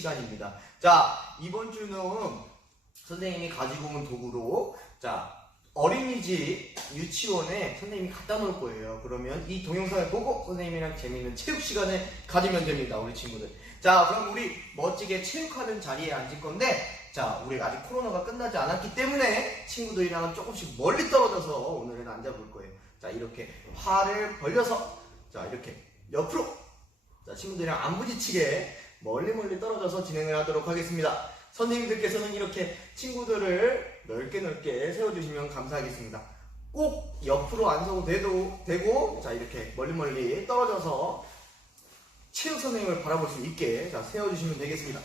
시간입니다. 자, 이번 주는 선생님이 가지고 온 도구로 자, 어린이집 유치원에 선생님이 갖다 놓을 거예요. 그러면 이 동영상을 보고 선생님이랑 재미있는 체육 시간을 가지면 됩니다. 우리 친구들. 자, 그럼 우리 멋지게 체육하는 자리에 앉을 건데 자, 우리 아직 코로나가 끝나지 않았기 때문에 친구들이랑은 조금씩 멀리 떨어져서 오늘은 앉아볼 거예요. 자, 이렇게 팔을 벌려서 자, 이렇게 옆으로 자, 친구들이랑 안 부딪히게 멀리 멀리 떨어져서 진행을 하도록 하겠습니다. 선생님들께서는 이렇게 친구들을 넓게 넓게 세워주시면 감사하겠습니다. 꼭 옆으로 앉아도 돼도, 되고, 자, 이렇게 멀리 멀리 떨어져서 체육 선생님을 바라볼 수 있게 자, 세워주시면 되겠습니다.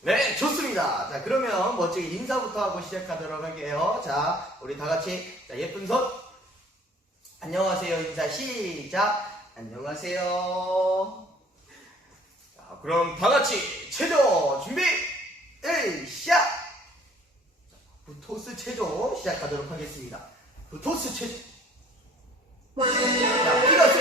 네, 좋습니다. 자, 그러면 멋지게 인사부터 하고 시작하도록 할게요. 자, 우리 다 같이 자, 예쁜 손. 안녕하세요. 인사 시작. 안녕하세요. 자, 그럼 다 같이 체조 준비. 에이샤. 자, 부토스 체조 시작하도록 하겠습니다. 부토스 체조. 자, 피가 쏘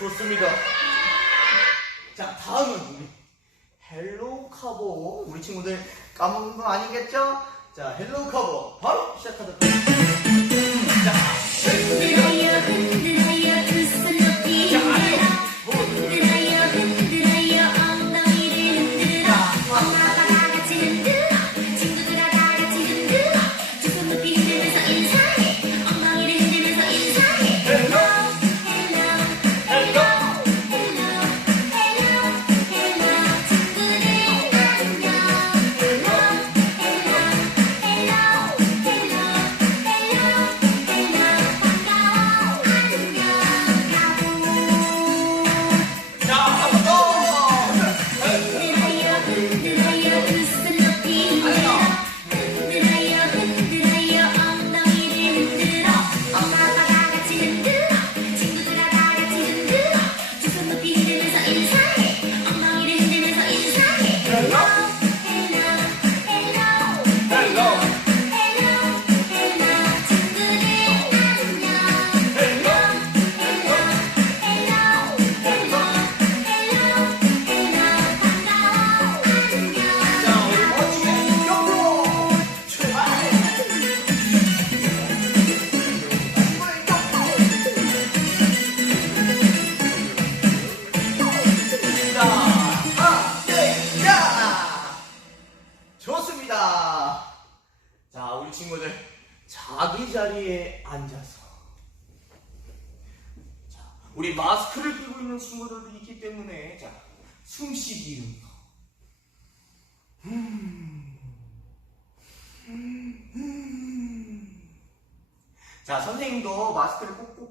좋습니다. 자, 다음은 우리 카보. 우리 친구들 까먹은 거 아니겠죠? 자, 헬로우 카보. 바로 시작하도록 하겠습니다.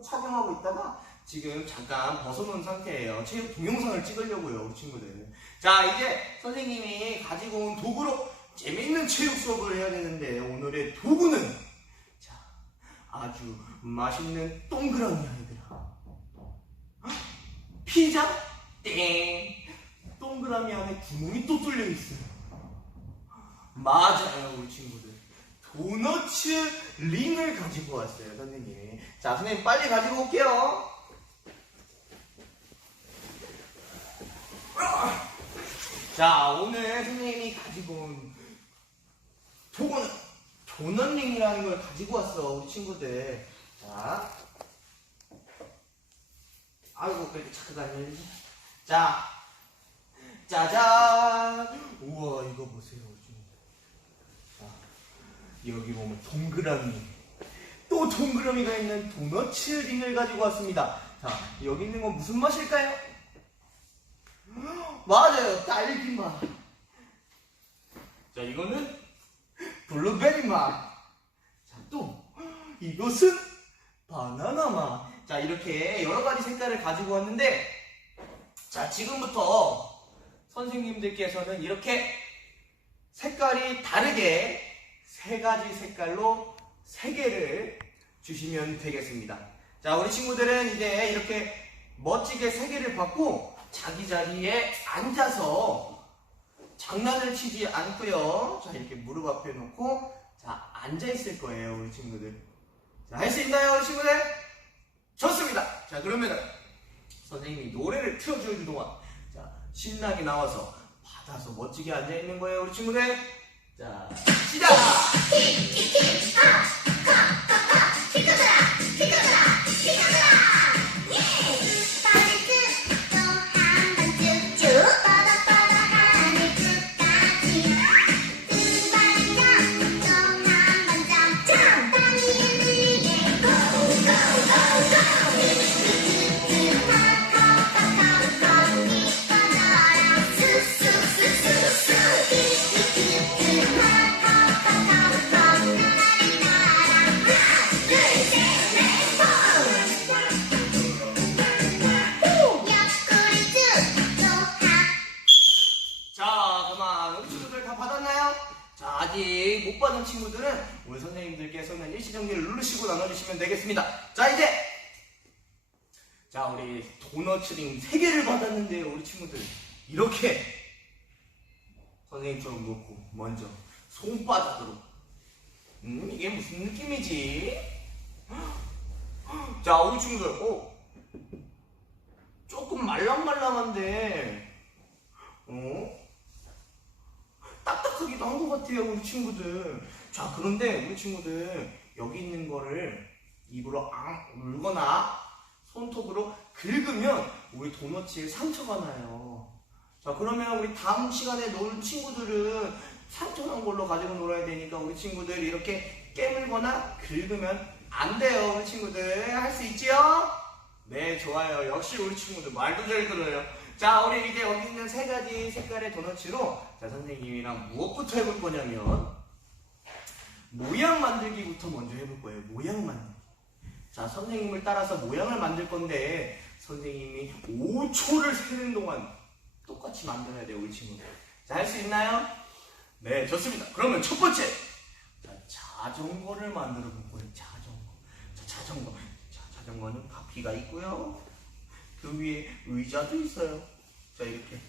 착용하고 있다가 지금 잠깐 벗어놓은 상태예요. 체육 동영상을 찍으려고요, 우리 친구들. 자, 이제 선생님이 가지고 온 도구로 재밌는 체육 수업을 해야 되는데 오늘의 도구는 자, 아주 맛있는 동그라미 아이들아. 피자? 땡. 동그라미 안에 구멍이 또 뚫려 있어요. 맞아요, 우리 친구들. 도너츠 링을 가지고 왔어요, 선생님이. 자, 선생님 빨리 가지고 올게요. 자, 오늘 선생님이 가지고 온 도구는 도넛링이라는 걸 가지고 왔어, 우리 친구들. 자. 아이고, 그렇게 착하게 다녀야지. 자. 짜잔! 우와, 이거 보세요. 여기 보면 동그라미. 또 동그라미가 있는 도너츠 링을 가지고 왔습니다. 자, 여기 있는 건 무슨 맛일까요? 맞아요, 딸기 맛. 자, 이거는 블루베리 맛. 자, 또 이것은 바나나 맛. 자, 이렇게 여러 가지 색깔을 가지고 왔는데, 자, 지금부터 선생님들께서는 이렇게 색깔이 다르게 세 가지 색깔로 세 개를 주시면 되겠습니다. 자, 우리 친구들은 이제 이렇게 멋지게 세 개를 받고 자기 자리에 앉아서 장난을 치지 않고요. 자, 이렇게 무릎 앞에 놓고 자, 앉아 있을 거예요, 우리 친구들. 자, 할 수 있나요, 우리 친구들? 좋습니다. 자, 그러면은 선생님이 노래를 틀어 주는 동안 자, 신나게 나와서 받아서 멋지게 앉아 있는 거예요, 우리 친구들. 자, 시작! 일시정지를 누르시고 나눠주시면 되겠습니다. 자, 이제! 자, 우리 도너츠링 3개를 받았는데요, 우리 친구들. 이렇게 선생님처럼 놓고 먼저 손바닥으로. 음, 이게 무슨 느낌이지? 자, 우리 친구들, 어? 조금 말랑말랑한데, 어? 딱딱하기도 한 것 같아요, 우리 친구들. 자, 그런데 우리 친구들, 여기 있는 거를 입으로 앙 물거나 손톱으로 긁으면 우리 도너츠에 상처가 나요. 자, 그러면 우리 다음 시간에 놀 친구들은 상처난 걸로 가지고 놀아야 되니까 우리 친구들 이렇게 깨물거나 긁으면 안 돼요, 우리 친구들. 할 수 있지요? 네, 좋아요. 역시 우리 친구들 말도 잘 들어요. 자, 우리 이제 여기 있는 세 가지 색깔의 도너츠로 자, 선생님이랑 무엇부터 해볼 거냐면 모양 만들기부터 먼저 해볼 거예요. 모양 만들기. 자, 선생님을 따라서 모양을 만들 건데 선생님이 5초를 세는 동안 똑같이 만들어야 돼요, 우리 친구들. 자, 할 수 있나요? 네, 좋습니다. 그러면 첫 번째. 자, 자전거를 만들어 볼 거예요. 자전거. 자, 자전거. 자, 자전거는 바퀴가 있고요. 그 위에 의자도 있어요. 자, 이렇게.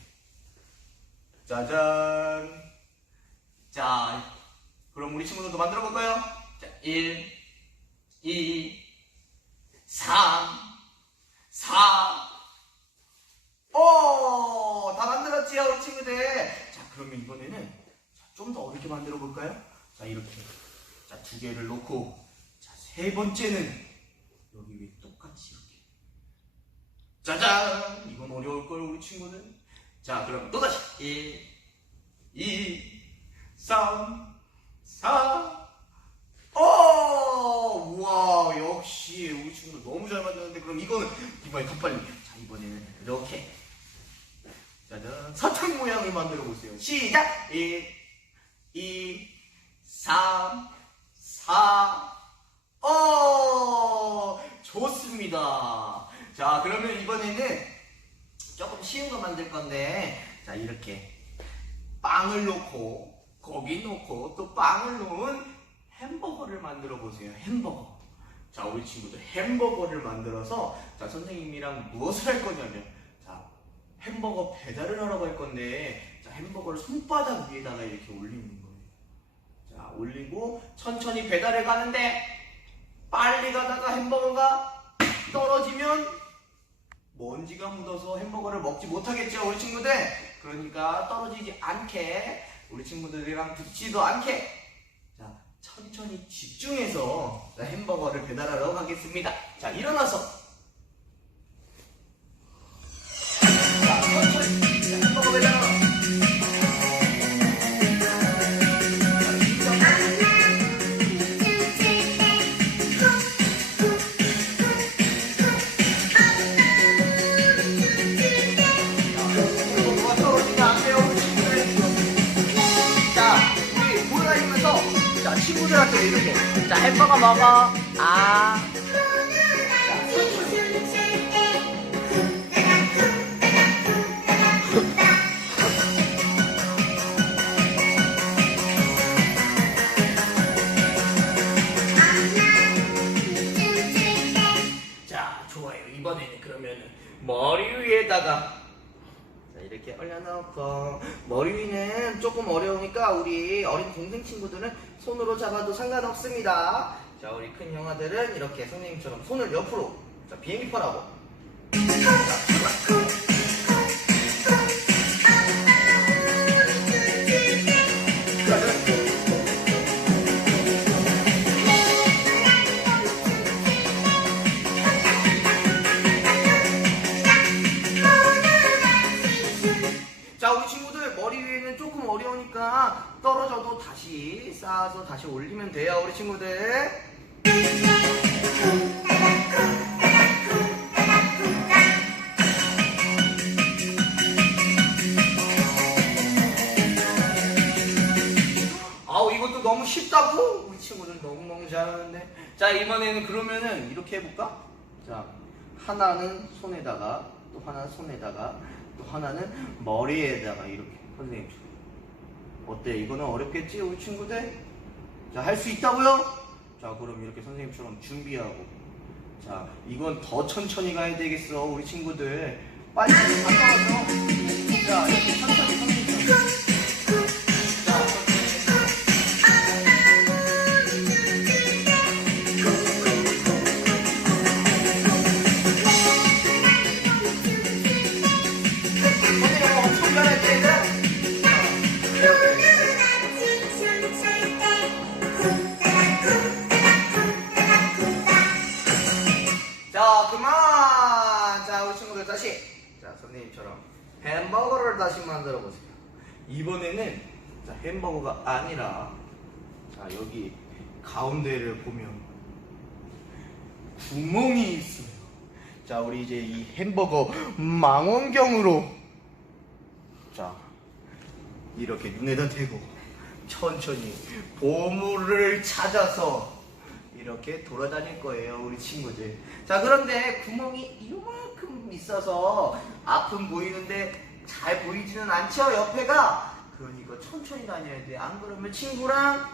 짜잔. 자, 그럼 우리 친구들도 만들어 볼까요? 자, 1, 2, 3, 4. 오! 다 만들었지요, 우리 친구들? 자, 그러면 이번에는 좀 더 어렵게 만들어 볼까요? 자, 이렇게. 자, 두 개를 놓고. 자, 세 번째는 여기 위에 똑같이 이렇게. 짜잔! 이건 어려울 걸, 우리 친구들. 자, 그럼 또다시. 1, 2, 3, 4. 오! 우와, 역시 우리 친구들 너무 잘 만드는데 그럼 이거는 이번에 더 빨리. 자, 이번에는 이렇게. 짜잔. 사탕 모양을 만들어 보세요. 시작! 1, 2, 3, 4. 오! 좋습니다. 자, 그러면 이번에는 조금 쉬운 거 만들 건데, 자, 이렇게 빵을 놓고, 거기 놓고, 또 빵을 놓은 햄버거를 만들어 보세요. 햄버거. 자, 우리 친구들 햄버거를 만들어서, 자, 선생님이랑 무엇을 할 거냐면, 자, 햄버거 배달을 하러 갈 건데, 자, 햄버거를 손바닥 위에다가 이렇게 올리는 거예요. 자, 올리고, 천천히 배달을 가는데, 빨리 가다가 햄버거가 떨어지면, 먼지가 묻어서 햄버거를 먹지 못하겠죠, 우리 친구들? 그러니까 떨어지지 않게, 우리 친구들이랑 붙지도 않게, 자, 천천히 집중해서 자, 햄버거를 배달하러 가겠습니다. 자, 일어나서. 자, 천천히 자, 햄버거 배달하러. 이렇게. 자 햄버거 먹어. 아. 자, 좋아요. 이번에는 그러면은 머리 위에다가 자, 올려놓고 머리 위는 조금 어려우니까 우리 어린 동생 친구들은 손으로 잡아도 상관없습니다. 자, 우리 큰 형아들은 이렇게 선생님처럼 손을 옆으로 자, 비행기 펴라고. 머리 위에는 조금 어려우니까 떨어져도 다시 쌓아서 다시 올리면 돼요, 우리 친구들. 아우 이것도 너무 쉽다고? 우리 친구들 너무너무 잘하는데 자 이번에는 그러면은 이렇게 해볼까? 자 하나는 손에다가 또 하나는 손에다가 또 하나는 머리에다가 이렇게 선생님. 어때? 이거는 어렵겠지? 우리 친구들? 자 할 수 있다고요? 자 그럼 이렇게 선생님처럼 준비하고. 자 이건 더 천천히 가야 되겠어 우리 친구들. 빨리 와줘 자 이렇게 천천히 자 햄버거가 아니라 자 여기 가운데를 보면 구멍이 있어요 자 우리 이제 이 햄버거 망원경으로 자 이렇게 눈에다 대고 천천히 보물을 찾아서 이렇게 돌아다닐 거예요, 우리 친구들. 자, 그런데 구멍이 이만큼 있어서 앞은 보이는데 잘 보이지는 않죠, 옆에가? 그러니까 천천히 다녀야 돼. 안 그러면 친구랑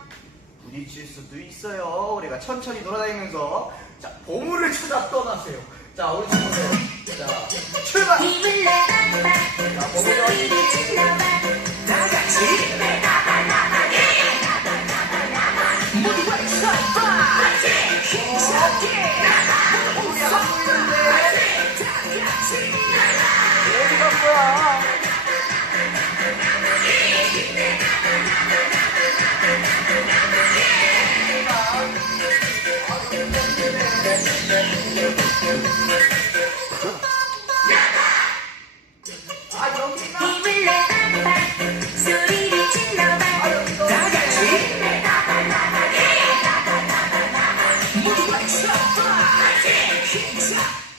부딪힐 수도 있어요. 우리가 천천히 돌아다니면서 자, 보물을 찾아 떠나세요. 자, 우리 친구들. 자, 출발! 자, 보물이 어디 보물이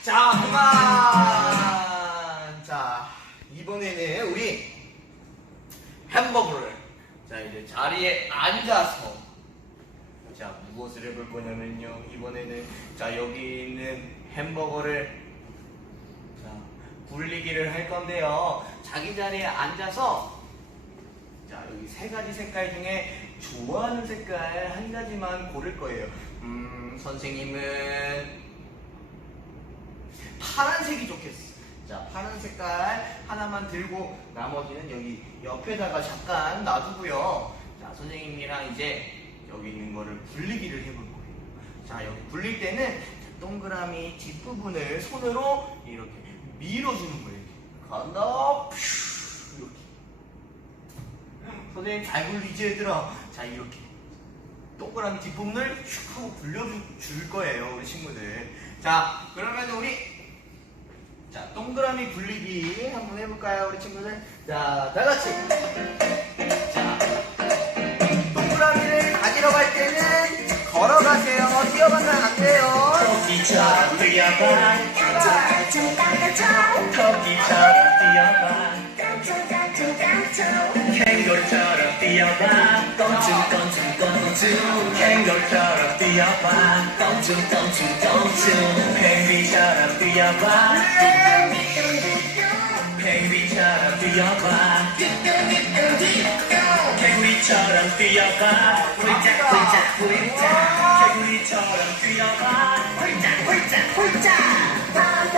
자 그만! 자 이번에는 우리 햄버거를 자 이제 자리에 앉아서 자 무엇을 해볼 거냐면요. 이번에는 자 여기 있는 햄버거를 자 굴리기를 할 건데요. 자기 자리에 앉아서 자 여기 세 가지 색깔 중에 좋아하는 색깔 한 가지만 고를 거예요. 음 선생님은 파란색이 좋겠어. 자, 파란 색깔 하나만 들고 나머지는 여기 옆에다가 잠깐 놔두고요. 자, 선생님이랑 이제 여기 있는 거를 굴리기를 해볼 거예요. 자, 여기 굴릴 때는 동그라미 뒷부분을 손으로 이렇게 밀어주는 거예요. 간다. 퓨, 이렇게. 선생님 잘 굴리지 얘들아. 자, 이렇게. 동그라미 뒷부분을 슉 하고 굴려줄 거예요, 우리 친구들. 자, 그러면 우리 자, 동그라미 굴리기 한번 해볼까요, 우리 친구들? 자, 다 같이. 자, 동그라미를 가지러 갈 때는 걸어가세요. 뛰어가면 안 돼요. 뛰어봐 깡총 깡총 깡총 캥거루처럼 뛰어봐 껑충 껑충 껑충 파도처럼 뛰어봐 똥충 똥충 똥충 펭귄처럼 뛰어봐 펭귄처럼 뛰어봐 개구리처럼 뛰어봐 훌짝 훌짝 훌짝 개구리처럼 뛰어봐 훌짝 훌짝 훌짝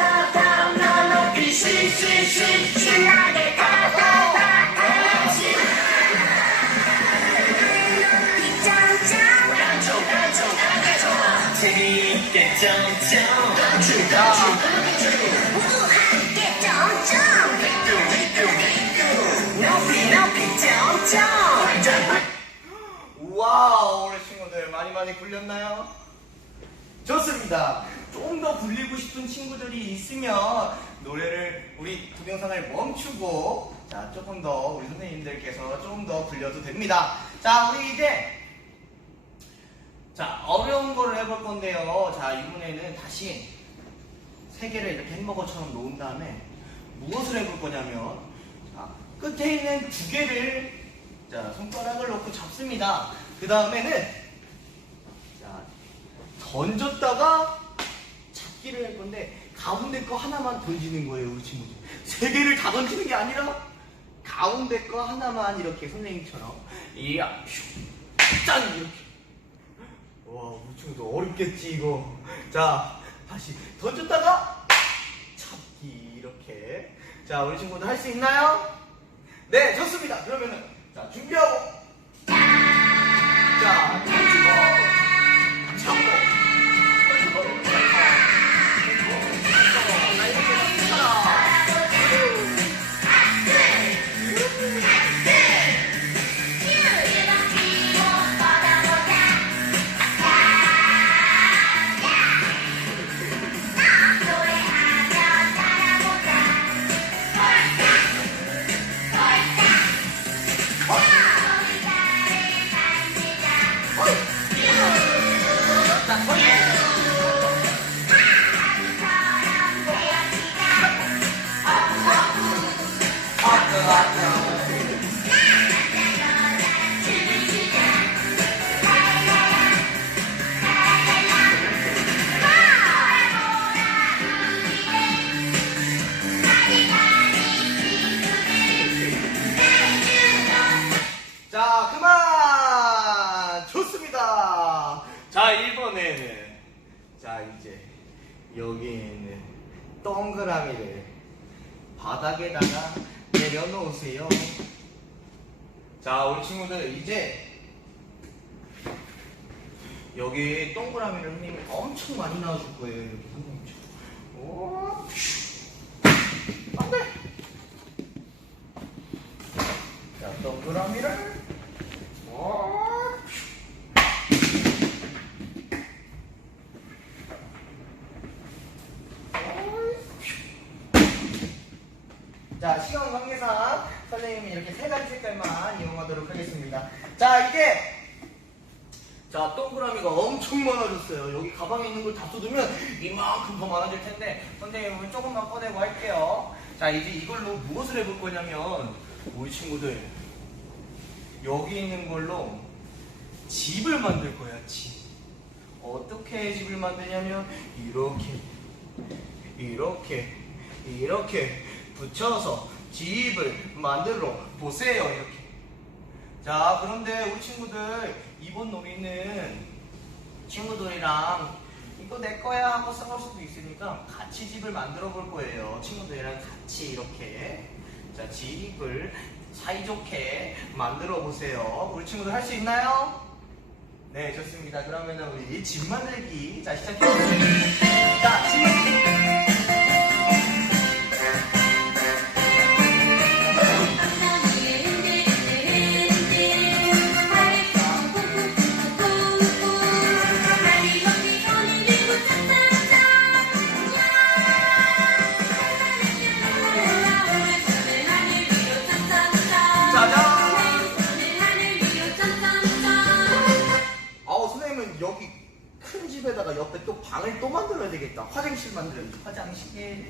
와우 우리 친구들 많이 많이 굴렸나요? 좋습니다. 좀 더 굴리고 싶은 친구들이 있으면 노래를 우리 동영상을 멈추고 자 조금 더 우리 선생님들께서 좀 더 굴려도 됩니다. 자 우리 이제 자 어려운 거를 해볼 건데요. 자 이번에는 다시 세 개를 이렇게 햄버거처럼 놓은 다음에 무엇을 해볼 거냐면 자, 끝에 있는 두 개를 자 손가락을 놓고 잡습니다. 그 다음에는 자 던졌다가 잡기를 할 건데 가운데 거 하나만 던지는 거예요, 우리 친구들. 세 개를 다 던지는 게 아니라 가운데 거 하나만 이렇게 선생님처럼 이야 짠 이렇게. 와, 친구들 어렵겠지 이거. 자 다시 던졌다가 잡기 이렇게. 자 우리 친구들 할 수 있나요? 네, 좋습니다. 그러면은 자 준비하고 자 던지고 잡고 여기 동그라미를 선생님이 엄청 많이 넣어줄 거예요. 이렇게 선생님처럼. 오, 안 돼! 자, 동그라미를. 어. 자, 시간 관계상 선생님이 이렇게 세 가지 색깔만 이용하도록 하겠습니다. 자, 이게 자, 동그라미가 엄청 많아졌어요. 여기 가방에 있는 걸 다 쏟으면 이만큼 더 많아질 텐데 선생님은 조금만 꺼내고 할게요. 자, 이제 이걸로 무엇을 해볼 거냐면 우리 친구들 여기 있는 걸로 집을 만들 거야, 집. 어떻게 집을 만드냐면 이렇게 이렇게 이렇게 붙여서 집을 만들어 보세요, 이렇게. 자, 그런데 우리 친구들 이번 놀이는 친구들이랑 이거 내 거야 하고 싸울 수도 있으니까 같이 집을 만들어 볼 거예요. 친구들이랑 같이 이렇게 자 집을 사이좋게 만들어 보세요. 우리 친구들 할 수 있나요? 네, 좋습니다. 그러면은 우리 집 만들기 자 시작해 보겠습니다. 자, 집 선생님은 여기 큰 집에다가 옆에 또 방을 또 만들어야 되겠다. 화장실 만들어야지. 화장실.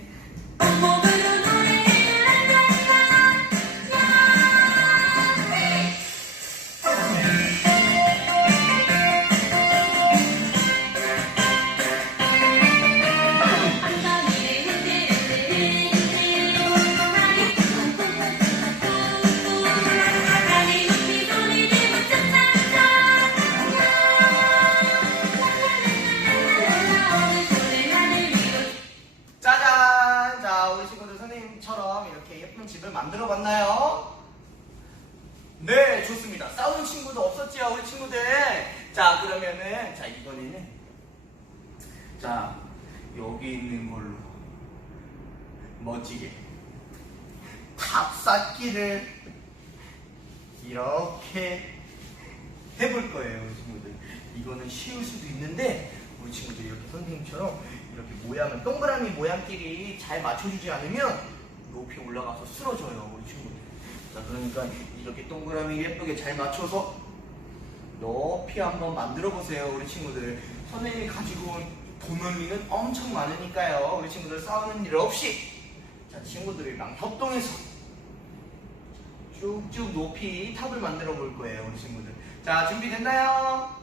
탑쌓기를 이렇게 해볼 거예요, 우리 친구들. 이거는 쉬울 수도 있는데, 우리 친구들이 이렇게 선생님처럼 이렇게 모양을, 동그라미 모양끼리 잘 맞춰주지 않으면 높이 올라가서 쓰러져요, 우리 친구들. 자, 그러니까 이렇게 동그라미 예쁘게 잘 맞춰서 높이 한번 만들어 보세요, 우리 친구들. 선생님이 가지고 온 도면리는 엄청 많으니까요, 우리 친구들 싸우는 일 없이. 자, 친구들이랑 협동해서 쭉쭉 높이 탑을 만들어 볼 거예요, 우리 친구들. 자, 준비됐나요?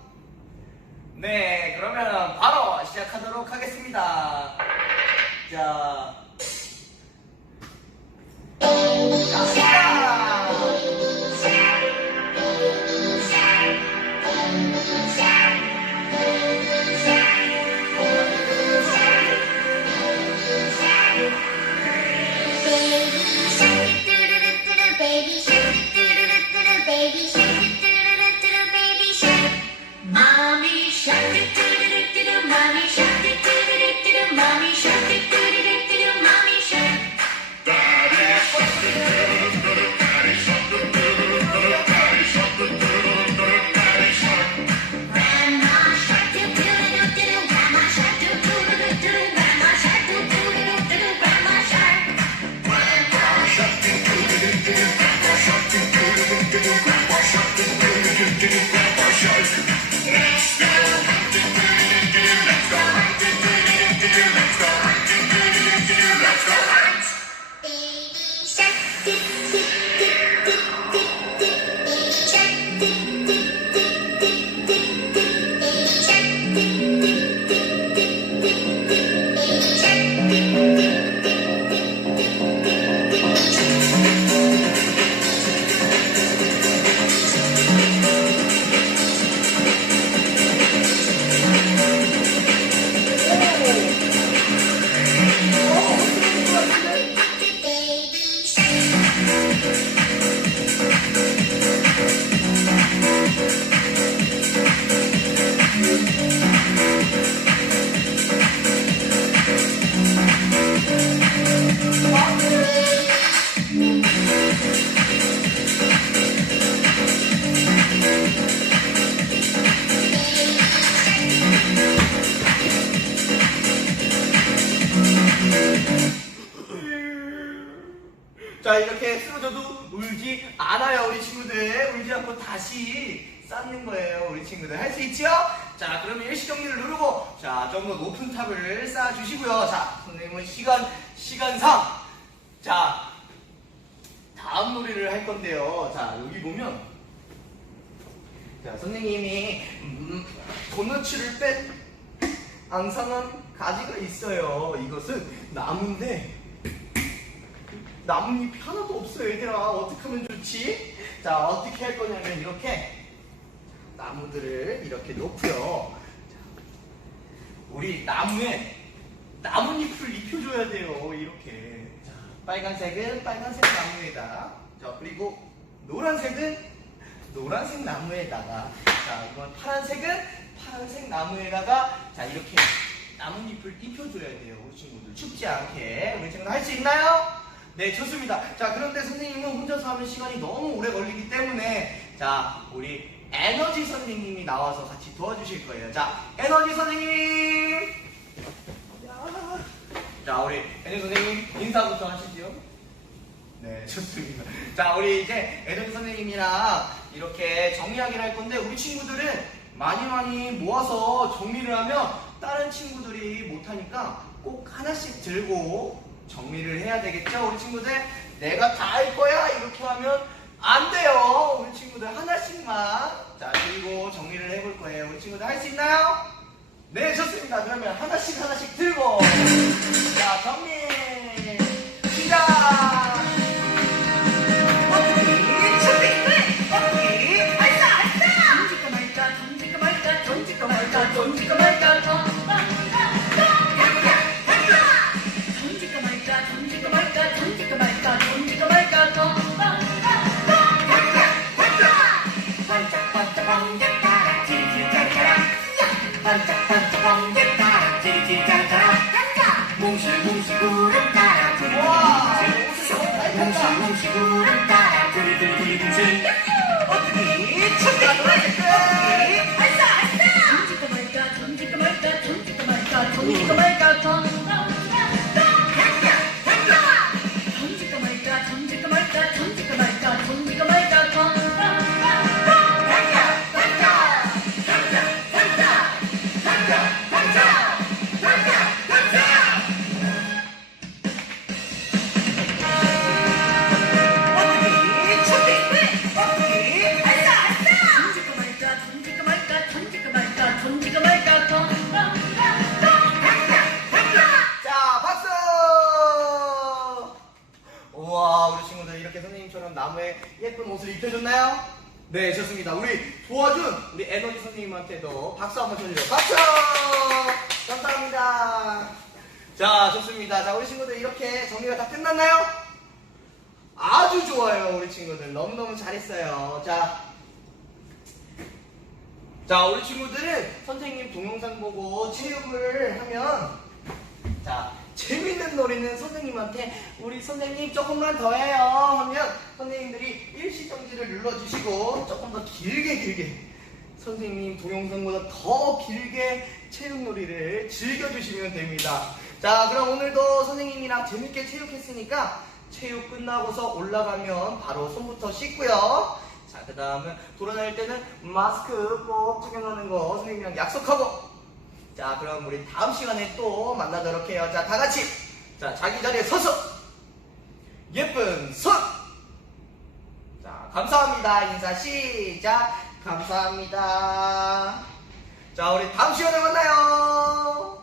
네, 그러면 바로 시작하도록 하겠습니다. 자, 자, 자 이렇게 쓰러져도 울지 않아요 우리 친구들. 울지 않고 다시 쌓는 거예요 우리 친구들. 할 수 있죠? 자 그러면 일시 정리를 누르고 자 좀 더 높은 탑을 쌓아 주시고요. 자 선생님은 시간 시간상. 자 다음 놀이를 할 건데요. 자 여기 보면. 자 선생님이 음, 도너츠를 뺀 앙상한 가지가 있어요. 이것은 나무인데 나뭇잎이 하나도 없어요, 얘들아. 어떻게 하면 좋지? 자, 어떻게 할 거냐면 이렇게 나무들을 이렇게 놓고요. 자, 우리 나무에 나뭇잎을 입혀줘야 돼요, 이렇게. 자, 빨간색은 빨간색 나무에다. 자, 그리고 노란색은 노란색 나무에다가. 자, 이건 파란색은 파란색 나무에다가. 자, 이렇게 나뭇잎을 입혀줘야 돼요, 우리 친구들. 춥지 않게. 우리 친구들 할 수 있나요? 네, 좋습니다. 자, 그런데 선생님은 혼자서 하면 시간이 너무 오래 걸리기 때문에, 자, 우리 에너지 선생님이 나와서 같이 도와주실 거예요. 자, 에너지 선생님! 야. 자, 우리 에너지 선생님 인사부터 하시죠. 네, 좋습니다. 자, 우리 이제 에너지 선생님이랑 이렇게 정리하기를 할 건데, 우리 친구들은 많이 많이 모아서 정리를 하면 다른 친구들이 못하니까 꼭 하나씩 들고 정리를 해야 되겠죠, 우리 친구들? 내가 다 할 거야! 이렇게 하면 안 돼요! 우리 친구들 하나씩만. 자, 그리고 정리를 해볼 거예요. 우리 친구들 할 수 있나요? 네, 좋습니다. 그러면 하나씩 하나씩 들고. 구름 따라 두리두리뭉실 어떻게 던 체육을 하면 자, 재밌는 놀이는 선생님한테 우리 선생님 조금만 더 해요 하면 선생님들이 일시정지를 눌러주시고 조금 더 길게 길게 선생님 동영상보다 더 길게 체육 놀이를 즐겨주시면 됩니다. 자, 그럼 오늘도 선생님이랑 재밌게 체육했으니까 체육 끝나고서 올라가면 바로 손부터 씻고요. 자, 그 다음에 돌아다닐 때는 마스크 꼭 착용하는 거 선생님이랑 약속하고 자, 그럼 우리 다음 시간에 또 만나도록 해요. 자, 다 같이. 자, 자기 자리에 서서. 예쁜 손. 자, 감사합니다. 인사 시작. 감사합니다. 자, 우리 다음 시간에 만나요.